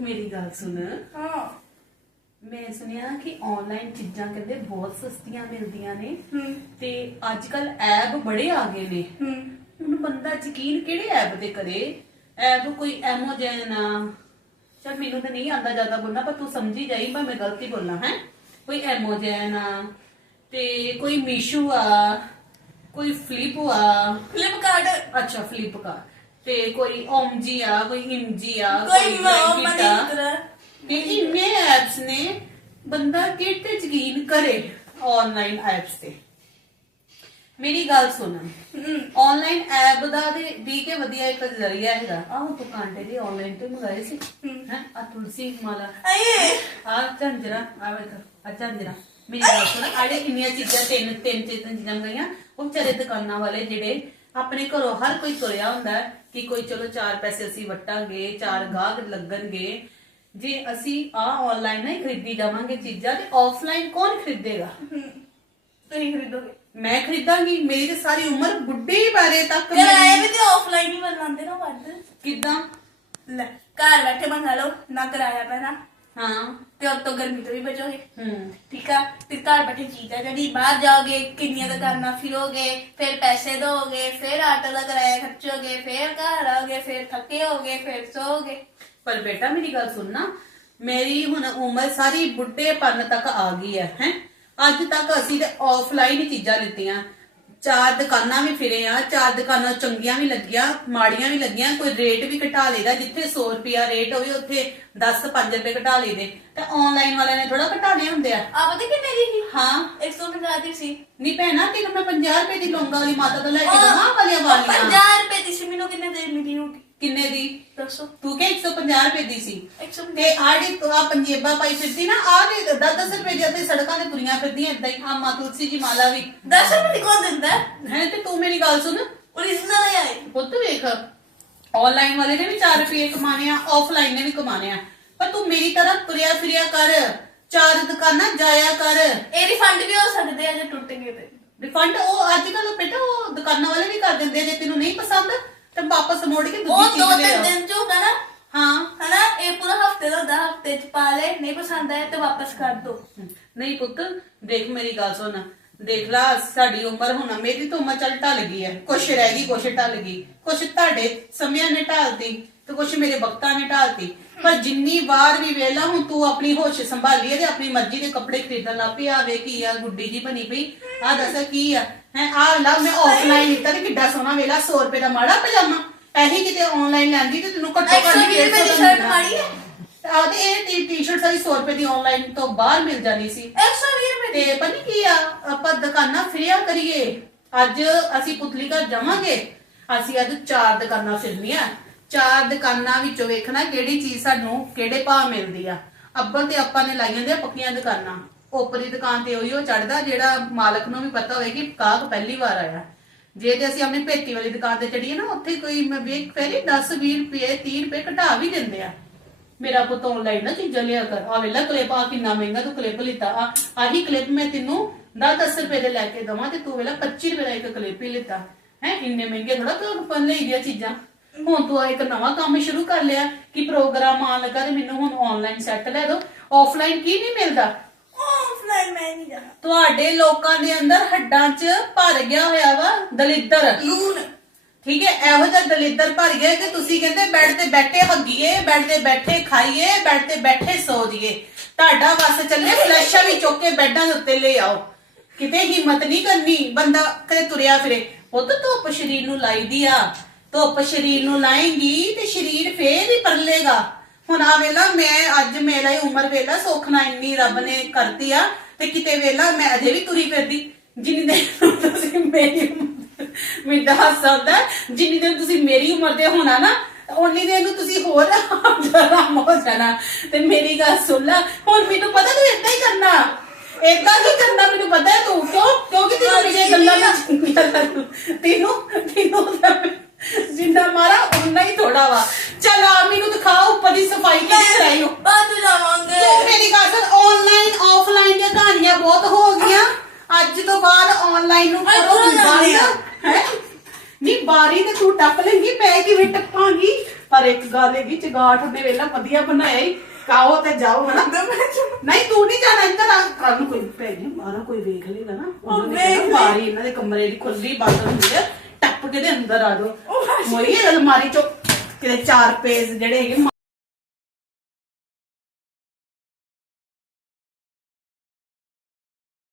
ਮੇਰੀ ਗੱਲ ਸੁਣ। ਹਾਂ। ਮੈਂ ਸੁਣਿਆ ਕਿ ਆਨਲਾਈਨ ਚੀਜ਼ਾਂ ਕਹਿੰਦੇ ਬਹੁਤ ਸਸਤੀਆਂ ਮਿਲਦੀਆਂ ਨੇ। ਤੇ ਅੱਜ ਕੱਲ ਐਪ ਬੜੇ ਆ ਗਏ ਨੇ। ਹੂੰ। ਹੁਣ ਬੰਦਾ ਯਕੀਨ ਕਿਹੜੇ ਐਪ ਤੇ ਕਰੇ? ਐਪ ਕੋਈ ਐਮੋਜਨ ਆ। ਚਲ ਮੈਨੂੰ ਤਾਂ ਨਹੀਂ ਆਂਦਾ ਜ਼ਿਆਦਾ ਬੋਲਣਾ ਪਰ ਤੂੰ ਸਮਝੀ ਜਾਈ ਪਰ ਮੈਂ ਗਲਤੀ ਬੋਲਣਾ ਹੈ? ਕੋਈ ਐਮੋਜਨ ਆ ਤੇ ਕੋਈ ਮੀਸ਼ੂ ਆ ਕੋਈ ਫਲਿਪ ਆ। ਫਲਿੱਪਕਾਰਟ ਅੱਛਾ ਫਲਿੱਪਕਾਰਟ ਤੇ ਕੋਈ ਆ ਕੋਈ ਇਮਜੀ ਆ ਕੋਈ Blinkit ਮਨੀ ਆ। ਤਰ੍ਹਾਂ ਤੇ ਇੰਨੇ ਐਪਸ ਨੇ ਬੰਦਾ ਕਿਤੇ ਯਕੀਨ ਕਰੇ ਆਨਲਾਈਨ ਐਪਸ ਤੇ। ਮੇਰੀ ਗੱਲ ਸੁਣ। ਹੂੰ। ਆਨਲਾਈਨ ਐਪ ਦਾ ਤੇ ਵੀ ਕੇ ਵਧੀਆ ਇੱਕ ਜ਼ਰੀਆ ਹੈਗਾ। ਆਹ ਤੂੰ ਕਾਂਟੇ ਦੀ ਆਨਲਾਈਨ ਤੇ ਮੰਗਾਏ ਸੀ। ਹੂੰ। ਆ ਤੁਲਸੀ ਮਾਲਾ। ਆਏ ਆ ਝੰਜਰਾ ਆ ਵੇਖ ਆ ਝੰਜਰਾ। ਮੇਰੀ ਗੱਲ ਸੁਣ ਆੜੇ ਇੰਨੀਆਂ ਚੀਜ਼ਾਂ ਤਿੰਨ ਤਿੰਨ ਚੀਜ਼ਾਂ ਗਈਆਂ ਉਹ ਵਿਚਾਰੇ ਦੁਕਾਨਾਂ ਵਾਲੇ ਜਿਹੜੇ ਆਪਣੇ ਘਰੋਂ ਹਰ ਕੋਈ ਤੁਰਿਆ ਹੁੰਦਾ ਹੈ ਕਿ ਕੋਈ ਚਲੋ ਚਾਰ ਪੈਸੇ ਅਸੀਂ ਵਟਾਂਗੇ ਚਾਰ ਗਾਹਕ ਲੱਗਣਗੇ। ਜੇ ਅਸੀਂ ਆ ਆਨਲਾਈਨ ਨਹੀਂ ਖਰੀਦੀ ਜਾਵਾਂਗੇ ਚੀਜ਼ਾਂ ਤੇ ਆਫਲਾਈਨ ਕੌਣ ਖਰੀਦੇਗਾ? ਹੂੰ ਤੁਸੀਂ ਖਰੀਦੋਗੇ। ਮੈਂ ਖਰੀਦਾਂਗੀ ਮੇਰੀ ਤਾਂ ਸਾਰੀ ਉਮਰ ਬੁੱਢੀ ਬਾਰੇ ਤੱਕ ਯਾਰ ਆਏ ਵੀ ਤੇ ਆਫਲਾਈਨ ਹੀ ਬਣਾਉਂਦੇ ਨਾ ਵੱਧ। ਕਿੱਦਾਂ? ਲੈ ਘਰ ਬੈਠੇ ਮੰਗਾ ਲਓ ਨਾ ਕਿਰਾਇਆ ਪੈਣਾ। ਹਾਂ। ਤੇ ਉਤੋਂ ਗਰਮੀ ਤੋਂ ਵੀ ਬਚੋਗੇ। ਹੂੰ। ਠੀਕ ਆ? ਤੇ ਘਰ ਬੈਠੇ ਚੀਜ਼ ਆ ਜਿਹੜੀ ਬਾਹਰ ਜਾਓਗੇ ਕਿੰਨੀਆਂ ਦੁਕਾਨਾਂ ਫਿਰੋਗੇ ਫਿਰ ਪੈਸੇ ਦੋਗੇ ਫਿਰ ਆਟੋ ਦਾ ਕਿਰਾਇਆ ਖਰਚੋਗੇ ਫਿਰ ਘਰ ਆਓਗੇ ਫਿਰ ਥੱਕੇ ਹੋਗੇ ਫਿਰ ਸੋਓਗੇ ਪਰ ਬੇਟਾ ਮੇਰੀ ਗੱਲ ਸੁਣਨਾ ਮੇਰੀ ਹੁਣ ਉਮਰ ਸਾਰੀ ਬੁੱਢੇਪਨ ਤੱਕ ਆ ਗਈ ਹੈ ਹੈ? ਅੱਜ ਤੱਕ ਅਸੀਂ ਤੇ ਆਫਲਾਈਨ ਚੀਜ਼ਾਂ ਲਿੱਤੀਆਂ। ਚਾਰ ਦੁਕਾਨਾਂ ਵੀ ਫਿਰੇ ਆ ਚਾਰ ਦੁਕਾਨਾਂ ਚੰਗੀਆਂ ਵੀ ਲੱਗੀਆਂ ਮਾੜੀਆਂ ਵੀ ਲੱਗੀਆਂ ਕੋਈ ਰੇਟ ਵੀ ਘਟਾ ਲਈਦਾ ਜਿੱਥੇ 100 ਰੁਪਿਆ ਰੇਟ ਹੋਵੇ ਉੱਥੇ 10 5 ਰੁਪਏ ਘਟਾ ਲਈਦੇ। ਤੇ ਆਨਲਾਈਨ ਵਾਲਿਆਂ ਨੇ ਥੋੜਾ ਘਟਾਣੇ ਹੁੰਦੇ ਆ। ਆ ਪਤਾ ਕਿੰਨੇ ਦੀ ਸੀ? ਹਾਂ। 150 ਦੀ ਸੀ। ਨਹੀਂ ਭੈਣਾ ਤੈਨੂੰ ਮੈਂ 50 ਰੁਪਏ ਦੀ ਲੌਂਗਾ ਵਾਲੀ ਮਾਤਾ ਤੋਂ ਲੈ ਕੇ ਦਵਾਂ ਵਾਲੀਆਂ ਵਾਲੀਆਂ? 50 ਰੁਪਏ ਦੀ ਸੀ ਮੈਨੂੰ ਕਿੰਨੇ ਦੇ ਮਿਲੀ ਹੋਗੀ ਕਿੰਨੇ ਦੀ? ਦੱਸੋ। ਤੂੰ ਕਿ 150 ਰੁਪਏ ਦੀ ਸੀ। 150 ਤੇ ਆੜੀ ਤੂੰ ਆ ਪੰਜੇਬਾ ਪਾਈ ਫਿਰਦੀ ਨਾ ਆ ਵੀ 10 ਰੁਪਏ ਦੀ ਉੱਤੇ ਸੜਕਾਂ ਤੇ ਤੁਰੀਆਂ ਫਿਰਦੀਆਂ ਇਦਾਂ ਹੀ। ਆ ਮਾ ਤੁਲਸੀ ਜੀ ਮਾਲਾ ਵੀ। 10 ਰੁਪਏ ਦੀ ਕੌਣ ਦਿੰਦਾ? ਹੈ ਤੇ ਤੂੰ ਮੇਰੀ ਗੱਲ ਸੁਣ। ਓਰੀਜਨਲ ਹੀ ਆਏ। ਪੁੱਤ ਵੇਖ ਆਨਲਾਈਨ ਵਾਲੇ ਨੇ ਵੀ 4 ਰੁਪਏ ਕਮਾਣੇ ਆ ਆਫਲਾਈਨ ਨੇ ਵੀ ਕਮਾਣੇ ਆ। ਪਰ ਤੂੰ ਮੇਰੀ ਤਰ੍ਹਾਂ ਤੁਰਿਆ ਫਿਰਿਆ ਕਰ ਚਾਰ ਦੁਕਾਨਾਂ ਜਾਇਆ ਕਰ। ਇਹ ਰਿਫੰਡ ਵੀ ਹੋ ਸਕਦੇ ਆ ਜੇ ਟੁੱਟ ਗਏ ਤੇ। ਰਿਫੰਡ ਉਹ ਅੱਜ ਕੱਲ ਬੇਟਾ ਉਹ ਦੁਕਾਨਾਂ ਵਾਲੇ ਵੀ ਕਰ ਦਿੰਦੇ ਆ, ਜੇ ਤੈਨੂੰ ਨਹੀਂ ਪਸੰਦ ਤਾਂ ਵਾਪਸ ਮੋੜ ਕੇ ਉਹ ਦੂਜੀ ਦੋ ਚੀਜ਼ ਲੈ ਤਿੰਨ ਆਓ। ਦਿਨ ਚ ਹੋਗਾ ਨਾ। ਹਾਂ। ਹਨਾ ਇਹ ਹਫ਼ਤੇ ਚ ਪਾ ਲੈ ਨਹੀਂ ਪਸੰਦ ਆਇਆ ਤੇ ਵਾਪਸ ਕਰ ਦੋ। ਨਹੀਂ ਪੁੱਤ ਦੇਖ ਮੇਰੀ ਗੱਲ ਸੁਣ। ਦੇਖ ਲਾ ਸਾਡੀ ਉਮਰ ਹੁਣ ਮੇਰੀ ਤਾਂ ਉਮਰ ਚੱਲ ਢਲ ਗਈ ਹੈ। ਕੁਛ ਰਹਿ ਗਈ ਕੁਛ ਢਲ ਗਈ। ਕੁਛ ਤੁਹਾਡੇ ਸਮਿਆਂ ਨੇ ਢਾਲਤੀ ਤੇ ਕੁਛ ਮੇਰੇ ਵਕਤਾਂ ਨੇ ਢਾਲਤੀ। ਪਰ ਜਿੰਨੀ ਵਾਰ ਵੀ ਵੇਲਾ ਹੁਣ ਤੂੰ ਆਪਣੀ ਹੋਸ਼ ਸੰਭਾਲੀ ਹੈ ਤੇ ਆਪਣੀ ਮਰਜ਼ੀ ਦੇ ਕੱਪੜੇ ਖਰੀਦਣ ਲੱਗ ਪਈ ਆ ਵੇ ਕੀ ਆ ਗੁੱਡੀ ਜੀ ਬਣੀ ਪਈ। ਆ ਦੱਸ ਕੀ ਆ? ਹੈ ਆ ਲਾ ਮੈਂ ਆਫਲਾਈਨ ਲਿੱਤਾ ਤੇ ਕਿੱਡਾ ਸੋਹਣਾ ਵੇਲਾ 100 ਰੁਪਏ ਦਾ ਮਾੜਾ ਪਜਾਮਾ। ਇਹੀ ਕਿਤੇ ਆਨਲਾਈਨ ਲੈਂਦੀ ਤੇ ਤੈਨੂੰ ਘੱਟੋ ਘੱਟ 120 ਰੁਪਏ ਦੀ ਸ਼ਰਟ ਮਾੜੀ ਹੈ? ਆ ਤੇ ਇਹ ਟੀ-ਸ਼ਰਟ ਸਾਰੀ 100 ਰੁਪਏ ਦੀ ਆਨਲਾਈਨ ਤੋਂ ਬਾਹਰ ਮਿਲ ਜਾਣੀ ਸੀ। 120 ਰੁਪਏ ਦੀ? ਤੇ ਪਤਾ ਕੀ ਆ ਆਪਾਂ ਦੁਕਾਨਾਂ ਫਿਰਿਆ ਕਰੀਏ। ਅੱਜ ਅਸੀਂ ਪੁਤਲੀ ਘਰ ਜਾਵਾਂਗੇ। ਅਸੀਂ ਅੱਜ ਚਾਰ ਦੁਕਾਨਾਂ ਫਿਰਨੀਆਂ। ਚਾਰ ਦੁਕਾਨਾਂ ਵਿੱਚੋਂ ਵੇਖਣਾ ਕਿਹੜੀ ਚੀਜ਼ ਸਾਨੂੰ ਕਿਹੜੇ ਭਾਅ ਮਿਲਦੀ ਆ। ਅੱਬਲ ਤੇ ਆਪਾਂ ਨੇ ਲਾਈਆਂ ਹੁੰਦੀਆਂ ਪੱਕੀਆਂ ਦੁਕਾਨਾਂ। ਉੱਪਰੀ ਦੁਕਾਨ ਤੇ ਉਹੀ ਉਹ ਚੜਦਾ ਜਿਹੜਾ ਮਾਲਕ ਨੂੰ ਵੀ ਪਤਾ ਹੋਵੇ ਕਿ ਕਾਹ ਪਹਿਲੀ ਵਾਰ ਆਇਆ। ਜੇ ਤੇ ਅਸੀਂ ਆਪਣੀ ਭੇਤੀ ਵਾਲੀ ਦੁਕਾਨ ਤੇ ਚੜੀਏ ਨਾ ਉੱਥੇ ਕੋਈ ਮੈਂ ਵੇਖ ਫੇਰੀ 10 20 ਰੁਪਏ 30 ਰੁਪਏ ਘਟਾ ਵੀ ਦਿੰਦੇ ਆ। ਮੇਰਾ ਪੁੱਤ ਆਨਲਾਈਨ ਨਾ ਚੀਜ਼ਾਂ ਲਿਆ ਕਰ। ਆ ਵੇਲਾ ਕਲਿੱਪ ਆ ਕਿੰਨਾ ਮਹਿੰਗਾ ਤੂੰ ਕਲਿੱਪ ਲਿੱਤਾ। ਆ ਆਹੀ ਕਲਿੱਪ ਮੈਂ ਤੈਨੂੰ 10 ਰੁਪਏ ਦੇ ਲੈ ਕੇ ਦਵਾਂ ਤੇ ਤੂੰ ਵੇਲਾ 25 ਰੁਪਏ ਦਾ ਇੱਕ ਕਲਿੱਪ ਹੀ ਲਿੱਤਾ। ਹੈ ਇੰਨੇ ਮਹਿੰਗੇ ਥੋੜਾ ਤੂੰ ਪਨ ਲਈ ਦੀਆਂ ਚੀਜ਼ਾਂ। ਹੁਣ ਤੂੰ ਆ ਇੱਕ ਨਵਾਂ ਕੰਮ ਸ਼ੁਰੂ ਕਰ ਲਿਆ ਕਿ ਪ੍ਰੋਗਰਾਮ ਆਣ ਲੱਗਾ ਤੇ ਮੈਨੂੰ ਹੁਣ ਆਨਲਾਈਨ ਸੈੱਟ ਲੈ ਦੋ। ਆਫਲਾਈਨ ਕੀ ਨਹੀਂ ਮਿਲਦਾ? ਆਫਲਾਈਨ ਮੈਂ ਨਹੀਂ ਜਾਣਾ। ਤੁਹਾਡੇ ਲੋਕਾਂ ਦੇ ਅੰਦਰ ਹੱਡਾਂ 'ਚ ਭਰ ਗਿਆ ਹੋਇਆ ਵਾ ਦਲਿੱਦਰ। ਲੂਨ ਠੀਕ ਹੈ, ਇਹੋ ਜਿਹਾ ਦਲਿੱਦਰ ਭਰ ਗਿਆ ਕਿ ਤੁਸੀਂ ਕਹਿੰਦੇ ਬੈੱਡ ਤੇ ਬੈਠੇ ਹੱਗੀਏ, ਬੈੱਡ ਤੇ ਬੈਠੇ ਖਾਈਏ, ਬੈੱਡ ਤੇ ਬੈਠੇ ਸੌ ਜੀਏ ਤੁਹਾਡਾ ਵਸ ਚੱਲੇ, ਫਲੈਸ਼ਾਂ ਵੀ ਚੁੱਕ ਕੇ ਬੈੱਡਾਂ ਦੇ ਉੱਤੇ ਲੈ ਆਓ। ਕਿਤੇ ਹਿੰਮਤ ਨਹੀਂ ਕਰਨੀ ਬੰਦਾ ਕਦੇ ਤੁਰਿਆ ਫਿਰੇ। ਉਹ ਤਾਂ ਧੁੱਪ ਸਰੀਰ ਨੂੰ ਲਾਈਦੀ ਆ। ਧੁੱਪ ਸਰੀਰ ਨੂੰ ਲਾਏਗੀ ਤੇ ਸਰੀਰ ਫੇਰ ਹੀ ਪਰਲੇਗਾ। ਹੁਣ ਆ ਵੇਲਾ ਮੈਂ, ਅੱਜ ਮੇਰਾ ਹੀ ਉਮਰ ਵੇਲਾ ਸੁਖਣਾ ਇੰਨੀ ਰੱਬ ਨੇ ਕਰਤੀ ਆ ਤੇ ਕਿਤੇ ਵੇਲਾ ਮੈਂ ਅਜੇ ਵੀ ਤੁਰੀ ਫਿਰਦੀ। ਜਿੰਨੀ ਦੇਰ ਤੁਸੀਂ ਮੇਰੀ ਤਾਂ ਹਾਸਾ ਆਉਂਦਾ ਹੈ, ਜਿੰਨੀ ਦਿਨ ਤੁਸੀਂ ਮੇਰੀ ਉਮਰ ਦੇ ਹੋਣਾ ਨਾ ਉਨੀ ਦਿਨ ਨੂੰ ਤੁਸੀਂ ਹੋਰ ਆਰਾਮ ਹੋ ਜਾਣਾ। ਤੇ ਮੇਰੀ ਗੱਲ ਸੁਣ ਲੈ ਹੁਣ ਮੈਨੂੰ ਪਤਾ ਤੂੰ ਇਦਾਂ ਹੀ ਕਰਨਾ। ਏਦਾਂ ਹੀ ਕਰਨਾ ਮੈਨੂੰ ਪਤਾ ਹੈ ਤੂੰ ਕਿਉਂ? ਕਿਉਂਕਿ ਤੈਨੂੰ ਮੇਰੇ ਗੱਲਾਂ ਨਾ। ਤੈਨੂੰ ਤੈਨੂੰ ਜਿੰਨਾ ਮਾਰਾ ਉਨਾ ਹੀ ਥੋੜਾ ਵਾ। ਚੱਲ ਆ ਮੈਨੂੰ ਦਿਖਾ ਉੱਪਰ ਦੀ ਸਫ਼ਾਈ ਕਿਹਦੀ ਕਰਾਈ। ਹੋ ਬਾਅਦ ਜਾਵਾਂਗੇ। ਤੂੰ ਮੇਰੀ ਗੱਲ ਸੁਣ ਆਨਲਾਈਨ ਆਫਲਾਈਨ ਦੀਆਂ ਕਹਾਣੀਆਂ ਬਹੁਤ ਹੋ ਗਈਆਂ। ਅੱਜ ਤੋਂ ਬਾਅਦ ਆਨਲਾਈਨ ਨੂੰ ਕਰੋ ਜਾਂਦੇ। ਬੰਦ। ਹੈ? ਨਹੀਂ ਬਾਰੀ ਤੇ ਤੂੰ ਟੱਪ ਲੇਂਗੀ ਮੈਂ ਕਿਵੇਂ ਟੱਪਾਂਗੀ। ਪਰ ਇੱਕ ਗੱਲ ਹੈਗੀ ਚਗਾਠ ਉਹਨੇ ਵੇਲਾ ਵਧੀਆ ਬਣਾਇਆ ਹੀ ਕਾਓ ਤੇ ਜਾਓ ਹਨਾ? ਨਹੀਂ ਤੂੰ ਨਹੀਂ ਜਾਣਾ ਇੱਧਰ ਆ। ਕੱਲ ਨੂੰ ਕੋਈ ਭੈਣੇ ਮਾਰਾ ਕੋਈ ਵੇਖ ਲੇਗਾ ਨਾ। ਉਹਨਾਂ ਨੇ ਕਹਿਣਾ। ਮਾਰੀ ਇਹਨਾਂ ਦੇ ਕਮਰੇ ਦੀ ਖੁੱਲੀ ਬੰਦ ਹੁੰਦੀ ਹੈ ਟੱਪ ਕੇ ਦੇ ਅੰਦਰ ਆ ਜਾਓ। ਮੋਈ ਅਲਮਾਰੀ ਚੋਂ ਕਿਤੇ ਚਾਰ ਪੇਜ ਜਿਹੜੇ ਹੈਗੇ